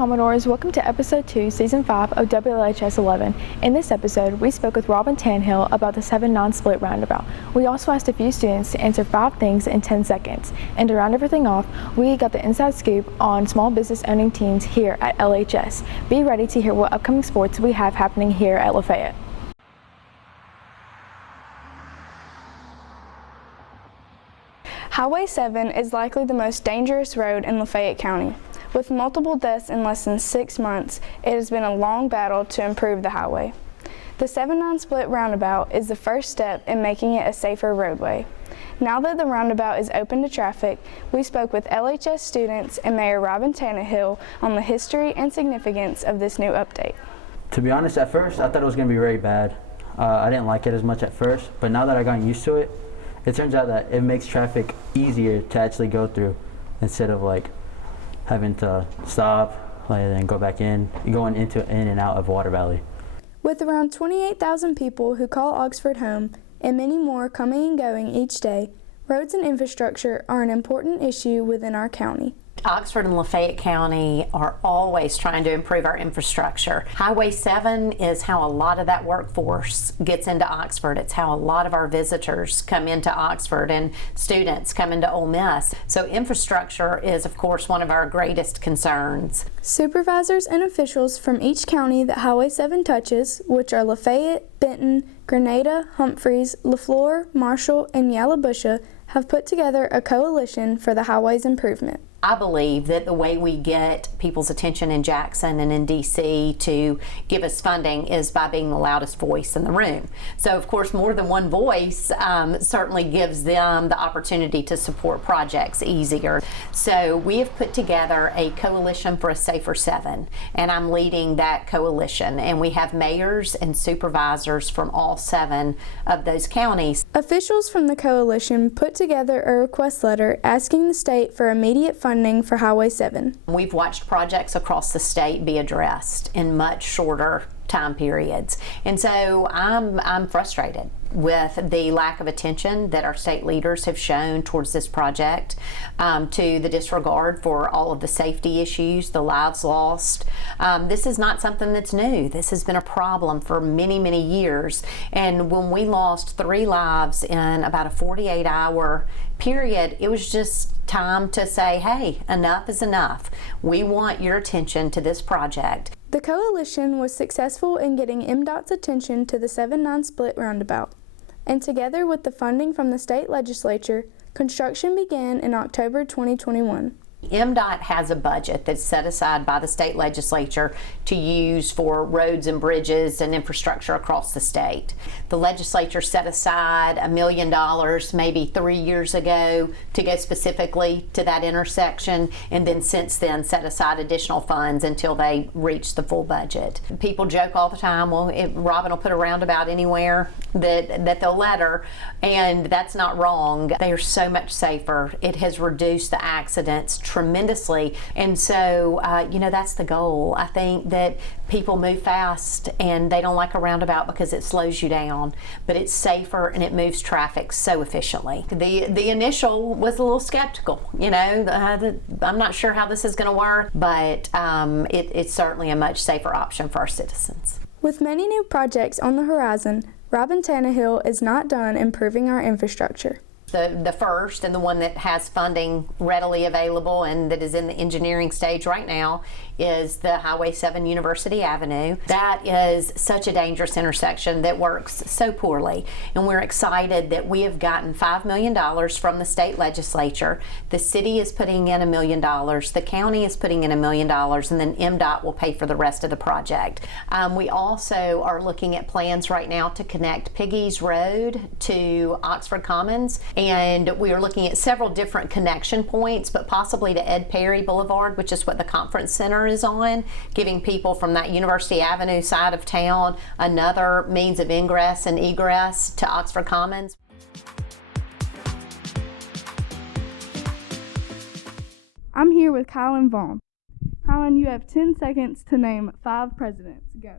Commodores, welcome to episode 2, season 5 of WLHS11. In this episode, we spoke with Robyn Tannehill about the 7 non-split roundabout. We also asked a few students to answer 5 things in 10 seconds. And to round everything off, we got the inside scoop on small business owning teams here at LHS. Be ready to hear what upcoming sports we have happening here at Lafayette. Highway 7 is likely the most dangerous road in Lafayette County. With multiple deaths in less than 6 months, it has been a long battle to improve the highway. The 7 non-split roundabout is the first step in making it a safer roadway. Now that the roundabout is open to traffic, we spoke with LHS students and Mayor Robyn Tannehill on the history and significance of this new update. To be honest, at first I thought it was going to be very bad. I didn't like it as much at first, but now that I've gotten used to it, it turns out that it makes traffic easier to actually go through instead of like having to stop and then go back in and out of Water Valley. With around 28,000 people who call Oxford home and many more coming and going each day, roads and infrastructure are an important issue within our county. Oxford and Lafayette County are always trying to improve our infrastructure. Highway 7 is how a lot of that workforce gets into Oxford. It's how a lot of our visitors come into Oxford and students come into Ole Miss. So infrastructure is, of course, one of our greatest concerns. Supervisors and officials from each county that Highway 7 touches, which are Lafayette, Benton, Grenada, Humphreys, Lafleur, Marshall, and Yallabusha, have put together a coalition for the highway's improvement. I believe that the way we get people's attention in Jackson and in DC to give us funding is by being the loudest voice in the room. So of course more than one voice certainly gives them the opportunity to support projects easier. So we have put together a coalition for a safer 7, and I'm leading that coalition, and we have mayors and supervisors from all 7 of those counties. Officials from the coalition put together a request letter asking the state for immediate funding for Highway 7. We've watched projects across the state be addressed in much shorter time periods, and so I'm frustrated with the lack of attention that our state leaders have shown towards this project, to the disregard for all of the safety issues, the lives lost. This is not something that's new. This has been a problem for many, many years, and when we lost 3 lives in about a 48-hour period, it was just time to say, hey, enough is enough. We want your attention to this project. The coalition was successful in getting MDOT's attention to the 7 non-split roundabout, and together with the funding from the state legislature, construction began in October 2021. MDOT has a budget that's set aside by the state legislature to use for roads and bridges and infrastructure across the state. The legislature set aside $1 million maybe 3 years ago to go specifically to that intersection, and then since then set aside additional funds until they reach the full budget. People joke all the time, well, Robyn will put a roundabout anywhere that they'll let her, and that's not wrong. They are so much safer. It has reduced the accidents tremendously, and so that's the goal. I think that people move fast and they don't like a roundabout because it slows you down, but it's safer and it moves traffic so efficiently. The initial was a little skeptical, I'm not sure how this is going to work, but it's certainly a much safer option for our citizens. With many new projects on the horizon, Robyn Tannehill is not done improving our infrastructure. The first, and the one that has funding readily available and that is in the engineering stage right now, is the Highway 7 University Avenue. That is such a dangerous intersection that works so poorly, and we're excited that we have gotten $5 million from the state legislature. The city is putting in $1 million, the county is putting in $1 million, and then MDOT will pay for the rest of the project. We also are looking at plans right now to connect Piggy's Road to Oxford Commons, and we are looking at several different connection points, but possibly to Ed Perry Boulevard, which is what the conference center is on, giving people from that University Avenue side of town another means of ingress and egress to Oxford Commons. I'm here with Kylan Vaughn. Kylan, you have 10 seconds to name 5 presidents. Go.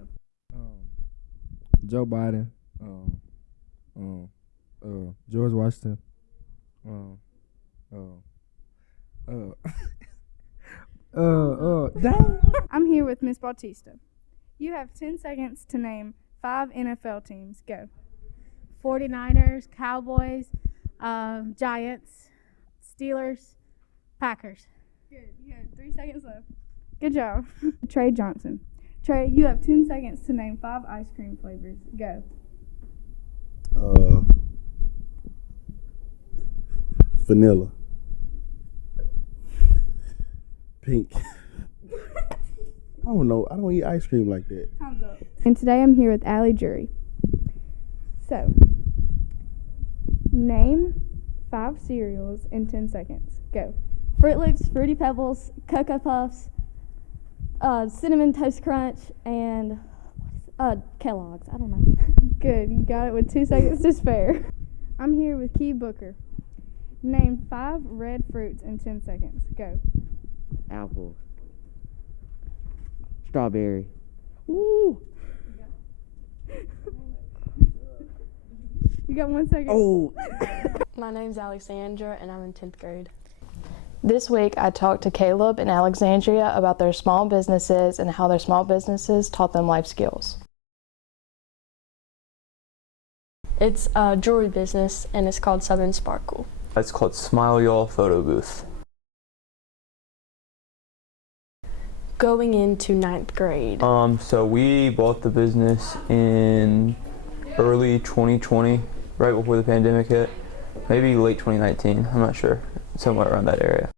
Joe Biden, George Washington, dang. I'm here with Miss Bautista. You have 10 seconds to name 5 NFL teams. Go. 49ers, Cowboys, Giants, Steelers, Packers. Good. You have 3 seconds left. Good job. Trey Johnson. Trey, you have 10 seconds to name 5 ice cream flavors. Go. Vanilla. Pink. I don't know. I don't eat ice cream like that. Time's up. And today I'm here with Allie Jury. So, name 5 cereals in 10 seconds. Go. Fruit Loops, Fruity Pebbles, Cocoa Puffs, Cinnamon Toast Crunch, and Kellogg's. I don't know. Good. You got it with 2 seconds to spare. I'm here with Key Booker. Name 5 red fruits in 10 seconds. Go. Apple. Strawberry. Woo! You got 1 second. Oh! My name's Alexandria and I'm in 10th grade. This week, I talked to Caleb and Alexandria about their small businesses and how their small businesses taught them life skills. It's a jewelry business and it's called Southern Sparkle. It's called Smile Y'all Photo Booth. Going into 9th grade. So we bought the business in early 2020, right before the pandemic hit. Maybe late 2019, I'm not sure. Somewhere around that area.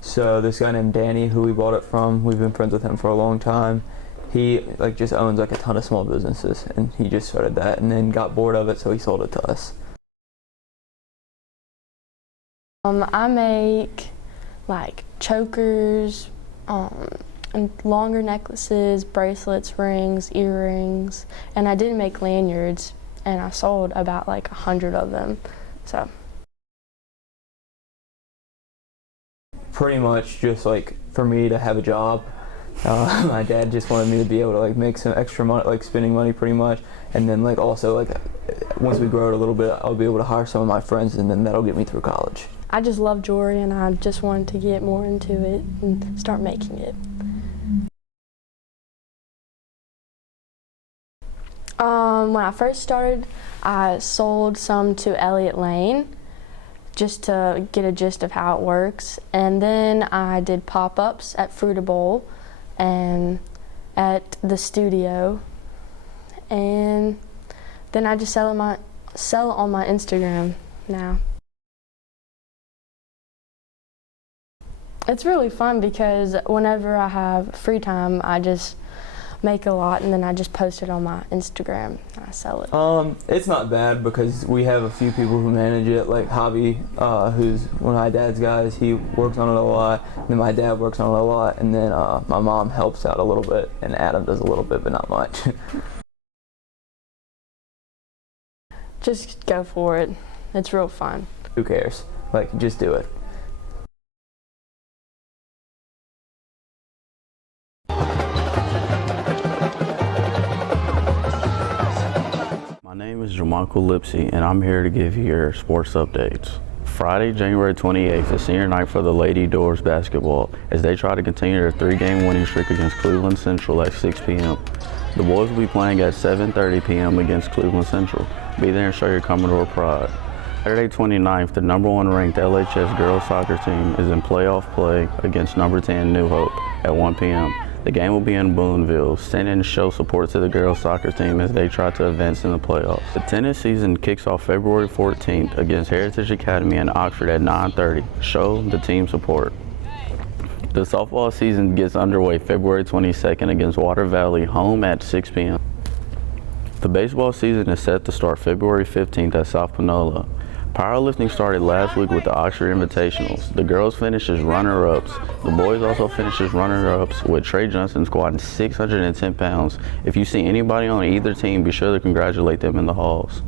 So this guy named Danny, who we bought it from, we've been friends with him for a long time. He just owns a ton of small businesses, and he just started that and then got bored of it, so he sold it to us. I make chokers, and longer necklaces, bracelets, rings, earrings, and I did make lanyards, and I sold about 100 of them. So pretty much just for me to have a job. My dad just wanted me to be able to make some extra money, spending money pretty much, and then also once we grow it a little bit, I'll be able to hire some of my friends, and then that'll get me through college. I just love jewelry and I just wanted to get more into it and start making it. When I first started, I sold some to Elliott Lane just to get a gist of how it works, and then I did pop-ups at Fruita Bowl and at the studio, and then I just sell on my Instagram now. It's really fun because whenever I have free time, I just make a lot and then I just post it on my Instagram and I sell it. It's not bad because we have a few people who manage it, like Javi, who's one of my dad's guys. He works on it a lot, and then my dad works on it a lot, and then my mom helps out a little bit, and Adam does a little bit, but not much. Just go for it. It's real fun. Who cares? Just do it. My name is Jamarco Lipsy, and I'm here to give you your sports updates. Friday, January 28th is senior night for the Lady Doors basketball as they try to continue their 3-game winning streak against Cleveland Central at 6 p.m. The boys will be playing at 7:30 p.m. against Cleveland Central. Be there and show your Commodore pride. Saturday 29th, the number 1 ranked LHS girls soccer team is in playoff play against number 10 New Hope at 1 p.m. The game will be in Boonville. Stand in and show support to the girls soccer team as they try to advance in the playoffs. The tennis season kicks off February 14th against Heritage Academy in Oxford at 9:30. Show the team support. The softball season gets underway February 22nd against Water Valley, home at 6 p.m. The baseball season is set to start February 15th at South Panola. Powerlifting started last week with the Oxford Invitationals. The girls finished as runner-ups. The boys also finished as runner-ups with Trey Johnson squatting 610 pounds. If you see anybody on either team, be sure to congratulate them in the halls.